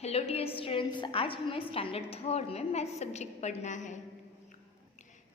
Hello dear students, आज हमें standard third में मैथ सब्जेक्ट पढ़ना है।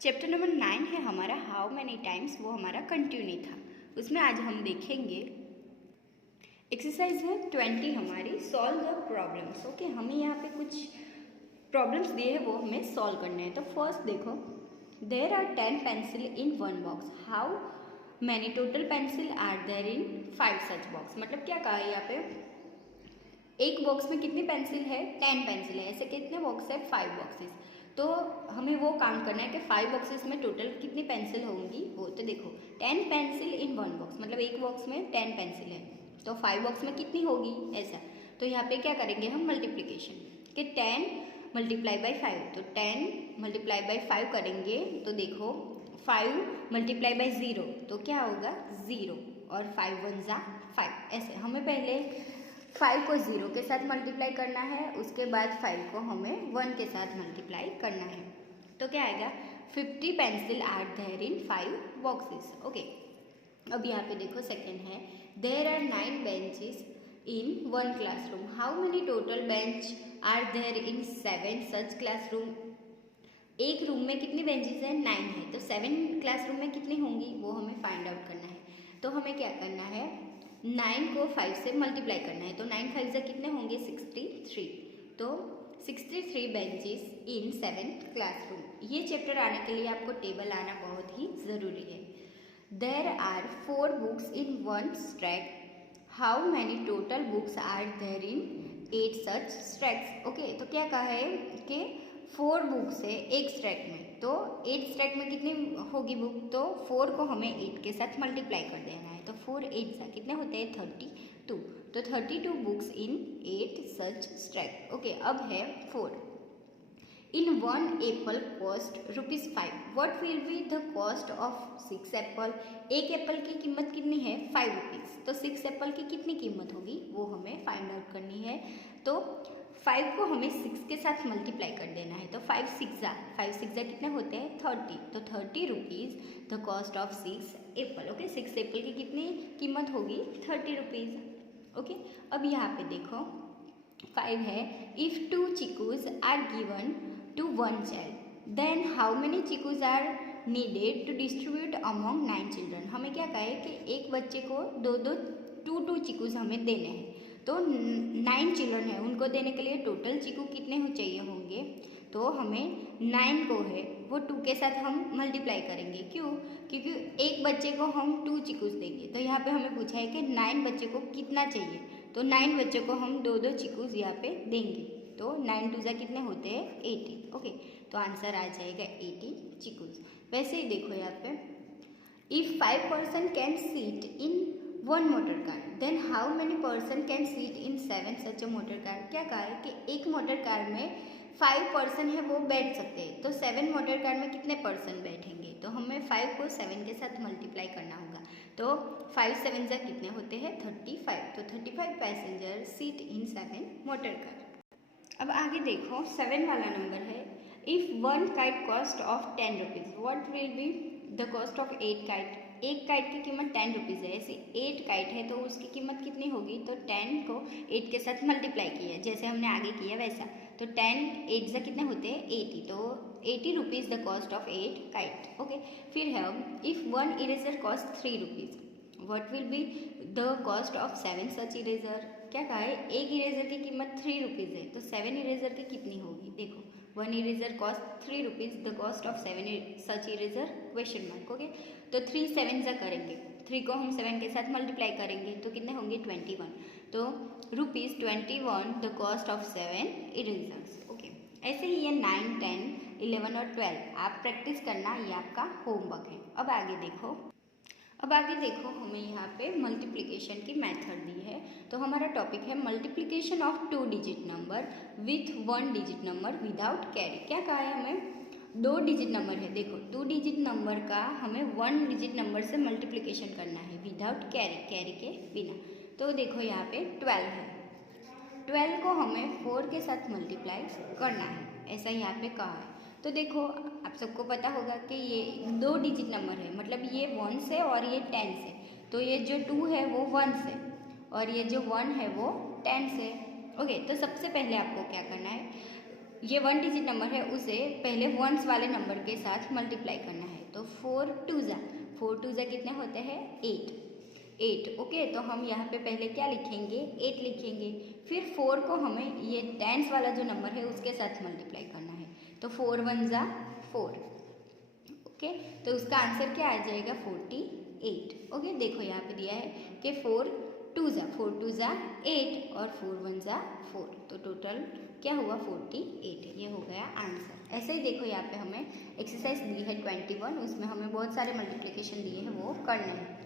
चैप्टर नंबर 9 है हमारा हाउ मैनी टाइम्स, वो हमारा कंटिन्यू था। उसमें आज हम देखेंगे एक्सरसाइज है 20 हमारी सॉल्व द प्रॉब्लम्स। ओके, हमें यहाँ पे कुछ प्रॉब्लम्स दिए हैं, वो हमें सॉल्व करने हैं। तो फर्स्ट देखो, there are 10 pencil in one box, how many total pencil are there in 5 such box. मतलब क्या कहा है यहाँ पे, एक बॉक्स में कितनी पेंसिल है, 10 पेंसिल है। ऐसे कितने बॉक्स है, 5 बॉक्सेस। तो हमें वो काउंट करना है कि 5 बॉक्सेस में टोटल कितनी पेंसिल होंगी वो। तो देखो 10 पेंसिल इन वन बॉक्स, मतलब एक बॉक्स में 10 पेंसिल है, तो 5 बॉक्स में कितनी होगी ऐसा। तो यहाँ पे क्या करेंगे हम, मल्टीप्लिकेशन कि 10 मल्टीप्लाई बाई 5। तो 10 मल्टीप्लाई बाई 5 करेंगे तो देखो 5 मल्टीप्लाई बाई 0 तो क्या होगा 0, और 5 1 जा 5। ऐसे हमें पहले 5 को 0 के साथ मल्टीप्लाई करना है, उसके बाद 5 को हमें 1 के साथ मल्टीप्लाई करना है। तो क्या आएगा, 50 pencil are there in 5 boxes. Okay, अब यहाँ पे देखो सेकेंड है, there are 9 benches in one classroom, how many total bench are there in 7 such classroom. एक रूम में कितनी बेंचेस हैं, 9 है, तो 7 क्लासरूम में कितनी होंगी वो हमें फाइंड आउट करना है। तो हमें क्या करना है, 9 को 5 से मल्टीप्लाई करना है। तो 9 5 से कितने होंगे 63। तो 63 बेंचेस इन 7th क्लासरूम। ये चैप्टर आने के लिए आपको टेबल आना बहुत ही ज़रूरी है। There are 4 books in one stack, how many total books are there in 8 such stacks. Okay, तो क्या कहा है कि 4 बुक्स है एक स्टैक में, तो 8 स्टैक में कितनी होगी बुक। तो 4 को हमें 8 के साथ मल्टीप्लाई कर देना है। तो 4 8 सा कितने होते हैं 32। तो 32 बुक्स इन 8 सच स्टैक। ओके, अब है 4, in one Apple cost ₹5, what will be the cost of 6 Apple. एक एप्पल की कीमत कितनी है 5 रुपीज़, तो 6 एप्पल की कितनी कीमत होगी वो हमें फाइंड आउट करनी है। तो 5 को हमें 6 के साथ मल्टीप्लाई कर देना है। तो 5 6 जा कितने होते हैं 30। तो 30 rupees the cost of 6 Apple. Okay, 6 Apple की कितनी कीमत होगी 30 रुपीज़। ओके, अब यहाँ पे देखो 5 है, if 2 chikoos are given to 1 child, then how many chikoos are needed to distribute among 9 children. हमें क्या कहे कि एक बच्चे को 2 चिकूज हमें देने हैं, तो 9 चिल्ड्रन है, उनको देने के लिए टोटल चीकू कितने हो चाहिए होंगे। तो हमें 9 को है वो 2 के साथ हम मल्टीप्लाई करेंगे। क्यों, क्योंकि एक बच्चे को हम 2 चिकूस देंगे। तो यहाँ पे हमें पूछा है कि 9 बच्चे को कितना चाहिए, तो 9 बच्चों को हम 2 चिकूस यहाँ पे देंगे। तो 9 2 जा कितने होते हैं 18। ओके, तो आंसर आ जाएगा 18 चिकूस। वैसे ही देखो यहाँ पे, if 5 person can seat in 1 motor car, then how many person can seat in 7 such a motor car. क्या कहा है कि एक मोटर कार में 5 पर्सन है वो बैठ सकते हैं, तो 7 मोटर कार में कितने पर्सन बैठेंगे। तो हमें 5 को 7 के साथ मल्टीप्लाई करना होगा। तो 5 7 जा कितने होते हैं 35। तो 35 passenger seat in 7 motor car. अब आगे देखो 7 वाला नंबर है, if 1 kite cost of 10 rupees, what will be the cost of 8 kite. एक काइट की कीमत 10 रुपीज़ है, ऐसे 8 काइट है तो उसकी कीमत कितनी होगी। तो 10 को 8 के साथ मल्टीप्लाई किया जैसे हमने आगे किया वैसा। तो 10 8 से कितने होते हैं 80, तो 80 rupees the cost of 8 kite. Okay, फिर है if 1 eraser cost 3 rupees, what will be the cost of 7 such eraser. क्या कहा है, एक इरेजर की कीमत 3 रुपीज़ है, तो 7 इरेजर की कितनी होगी। देखो 1 eraser cost 3 rupees, the cost of 7 such eraser question mark. Okay, तो 3 7 जा करेंगे, 3 को हम 7 के साथ मल्टीप्लाई करेंगे तो कितने होंगे 21। तो ₹21 the cost of 7 erasers. Okay, ऐसे ही ये 9 10 11 और 12 आप प्रैक्टिस करना, ये आपका होमवर्क है। अब आगे देखो हमें यहाँ पे मल्टीप्लिकेशन की मेथड दी है। तो हमारा टॉपिक है multiplication of 2 digit number with 1 digit number without carry. क्या कहा है, हमें 2 डिजिट नंबर है, देखो 2 डिजिट नंबर का हमें 1 डिजिट नंबर से मल्टीप्लिकेशन करना है विदाउट कैरी के बिना। तो देखो यहाँ पे 12 है, 12 को हमें 4 के साथ मल्टीप्लाई करना है, ऐसा यहाँ पे कहा है। तो देखो आप सबको पता होगा कि ये 2 डिजिट नंबर है, मतलब ये 1 से और ये 10 से। तो ये जो 2 है वो 1 से, और ये जो 1 है वो 10 से। ओके, तो सबसे पहले आपको क्या करना है, ये 1 डिजिट नंबर है उसे पहले वंस वाले नंबर के साथ मल्टीप्लाई करना है। तो 4 टू ज़ा कितने होते हैं 8। ओके, तो हम यहाँ पे पहले क्या लिखेंगे 8 लिखेंगे। फिर 4 को हमें ये टेंस वाला जो नंबर है उसके साथ मल्टीप्लाई करना है। तो 4 1 ज़ा 4। ओके, तो उसका आंसर क्या आ जाएगा 48। ओके, देखो यहाँ पे दिया है कि 4 टू ज़ा 8 और 4 1 ज़ा 4, तो टोटल क्या हुआ 48। ये हो गया आंसर। ऐसे ही देखो यहाँ पे हमें एक्सरसाइज दी है 21, उसमें हमें बहुत सारे मल्टीप्लिकेशन दिए हैं वो करने हैं।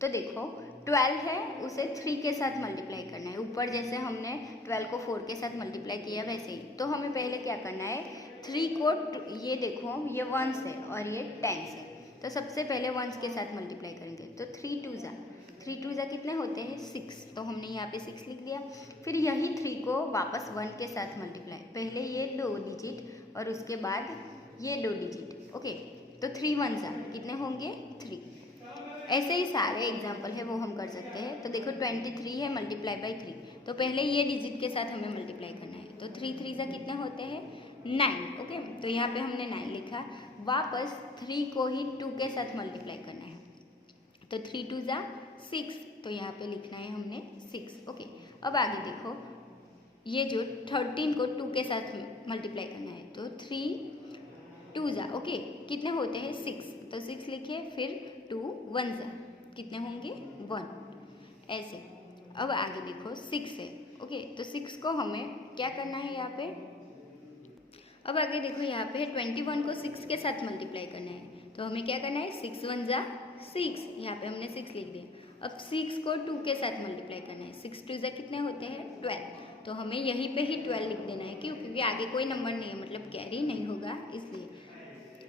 तो देखो 12 है उसे 3 के साथ मल्टीप्लाई करना है। ऊपर जैसे हमने 12 को 4 के साथ मल्टीप्लाई किया वैसे ही, तो हमें पहले क्या करना है 3 को ये देखो ये वंस है और ये टेंस है, तो सबसे पहले वंस के साथ मल्टीप्लाई करेंगे। तो 3 टू ज़ा कितने होते हैं 6, तो हमने यहाँ पे 6 लिख दिया। फिर यही 3 को वापस 1 के साथ मल्टीप्लाई, पहले ये 2 डिजिट और उसके बाद ये 2 डिजिट। ओके, तो 3 1 ज़ा कितने होंगे 3। ऐसे ही सारे एग्जाम्पल है वो हम कर सकते हैं। तो देखो 23 है मल्टीप्लाई बाई 3, तो पहले ये डिजिट के साथ हमें मल्टीप्लाई करना है। तो 3 3 ज़ा कितने होते हैं 9। ओके, तो यहाँ पे हमने 9 लिखा। वापस 3 को ही 2 के साथ मल्टीप्लाई करना है। तो 3 2 ज़ा 6, तो यहाँ पे लिखना है हमने 6। ओके, अब आगे देखो ये जो 13 को 2 के साथ मल्टीप्लाई करना है। तो 3 2 ज़ा ओके कितने होते हैं 6, तो 6 लिखिए। फिर 2 1 ज़ा कितने होंगे 1। ऐसे अब आगे देखो 6 है। ओके, तो 6 को हमें क्या करना है यहाँ पे। अब आगे देखो यहाँ पे 21 को 6 के साथ मल्टीप्लाई करना है। तो हमें क्या करना है 6 1 ज़ा 6, यहाँ पे हमने 6 लिख दिया। अब 6 को 2 के साथ मल्टीप्लाई करना है। 6 2 ज़ा कितने होते हैं 12, तो हमें यहीं पे ही 12 लिख देना है। क्यों, क्योंकि आगे कोई नंबर नहीं है, मतलब कैरी नहीं होगा इसलिए।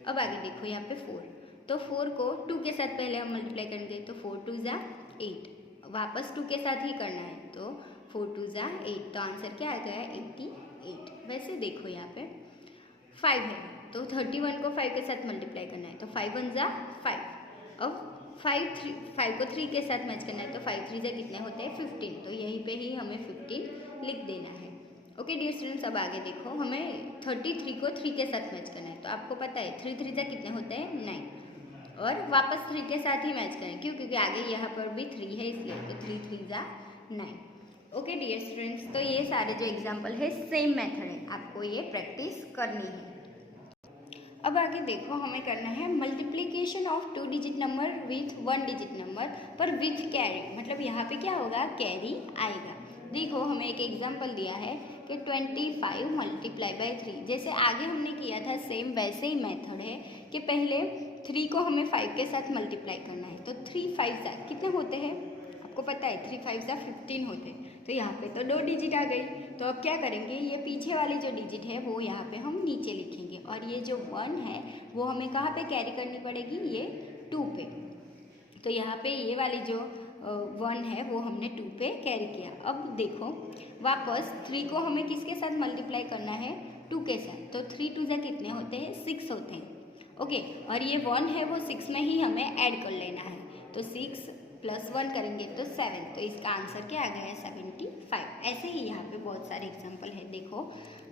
अब आगे देखो यहाँ पे 4, तो 4 को 2 के साथ पहले हम मल्टीप्लाई करेंगे। तो 4 2 ज़ा 8, वापस 2 के साथ ही करना है। तो 4 2 ज़ा 8, तो आंसर क्या आ गया 88। वैसे देखो यहाँ पे 5 है, तो 31 को 5 के साथ मल्टीप्लाई करना है। तो 5 1 ज़ा 5। अब 5 को 3 के साथ मैच करना है। तो 5 3 ज़ा कितने होते हैं 15, तो यहीं पे ही हमें 15 लिख देना है। ओके डियर स्टूडेंट्स, अब आगे देखो हमें 33 को 3 के साथ मैच करना है। तो आपको पता है 3 3 ज़ा कितने होते हैं 9, और वापस 3 के साथ ही मैच करें। क्यों, क्योंकि आगे यहाँ पर भी 3 है इसलिए। तो 3 3 ज़ा 9। ओके डियर स्टूडेंट्स, तो ये सारे जो एग्जाम्पल है सेम मेथड है, आपको ये प्रैक्टिस करनी है। अब आगे देखो हमें करना है multiplication of 2 digit number with 1 digit number पर विथ कैरी, मतलब यहाँ पे क्या होगा कैरी आएगा। देखो हमें एक एग्जांपल दिया है कि 25 मल्टीप्लाई बाई 3, जैसे आगे हमने किया था सेम वैसे ही मेथड है कि पहले 3 को हमें 5 के साथ मल्टीप्लाई करना है। तो 3 5 ज़ा कितने होते हैं, आपको पता है 3 5 ज़ा 15 होते हैं। तो यहाँ पे तो 2 डिजिट आ गई। तो अब क्या करेंगे, ये पीछे वाली जो डिजिट है वो यहाँ पे हम नीचे लिखेंगे, और ये जो 1 है वो हमें कहाँ पे कैरी करनी पड़ेगी, ये 2 पे। तो यहाँ पे ये वाली जो 1 है वो हमने 2 पे कैरी किया। अब देखो वापस 3 को हमें किसके साथ मल्टीप्लाई करना है 2 के साथ। तो 3 2 ज़ा कितने होते हैं 6 होते हैं। ओके, और ये 1 है वो 6 में ही हमें ऐड कर लेना है। तो 6 प्लस 1 करेंगे तो 7, तो इसका आंसर क्या आ गया है 75। ऐसे ही यहाँ पे बहुत सारे एग्जाम्पल है। देखो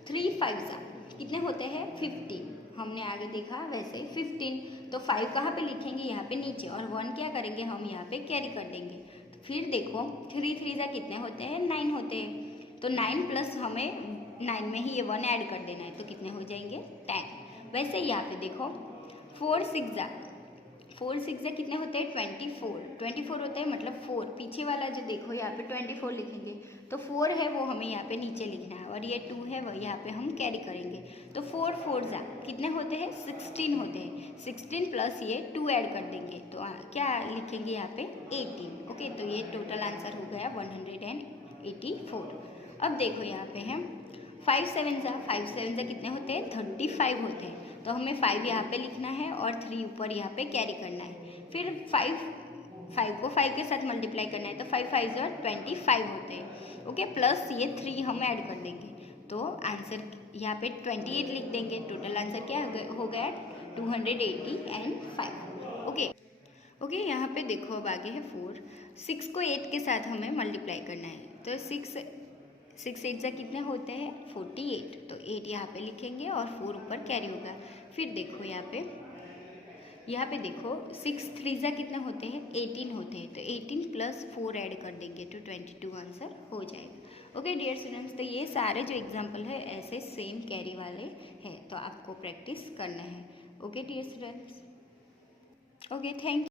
3 5 ज़ा कितने होते हैं 15, हमने आगे देखा वैसे 15। तो 5 कहाँ पे लिखेंगे, यहाँ पे नीचे, और 1 क्या करेंगे हम यहाँ पे कैरी कर देंगे। तो फिर देखो 3 3 ज़ा कितने होते हैं 9 होते हैं। तो 9 प्लस हमें 9 में ही ये 1 ऐड कर देना है। तो कितने हो जाएंगे 10। वैसे ही यहाँ पे देखो 4 6 ज़ा कितने होते हैं 24 होते हैं, मतलब 4 पीछे वाला जो देखो यहाँ पे 24 लिखेंगे। तो 4 है वो हमें यहाँ पे नीचे लिखना है, और ये 2 है वो यहाँ पे हम कैरी करेंगे। तो 4 4 ज़ा कितने होते हैं 16 होते हैं। 16 प्लस ये 2 ऐड कर देंगे। तो क्या लिखेंगे यहाँ पे 18। ओके, तो ये टोटल आंसर हो गया 184। अब देखो यहाँ पे है 5 7 ज़ा कितने होते हैं 35 होते हैं। तो हमें 5 यहाँ पे लिखना है और 3 ऊपर यहाँ पे कैरी करना है। फिर 5 को 5 के साथ मल्टीप्लाई करना है। तो 5 5 ज़ा 25 होते हैं। ओके, प्लस ये 3 हम ऐड कर देंगे। तो आंसर यहाँ पे 28 लिख देंगे। टोटल आंसर क्या हो गया 285। ओके, यहाँ पे देखो अब आगे है 4 6 को 8 के साथ हमें मल्टीप्लाई करना है। तो 6 8 जा कितने होते हैं 48, तो 8 यहाँ पे लिखेंगे और 4 ऊपर कैरी होगा। फिर देखो यहाँ पे देखो 6 3 जा कितने होते हैं 18 होते हैं, तो 18 प्लस 4 ऐड कर देंगे तो 22 आंसर हो जाएगा। ओके डियर स्टूडेंट्स, तो ये सारे जो एग्जाम्पल है ऐसे सेम कैरी वाले हैं, तो आपको प्रैक्टिस करना है। Okay dear students, okay thank you.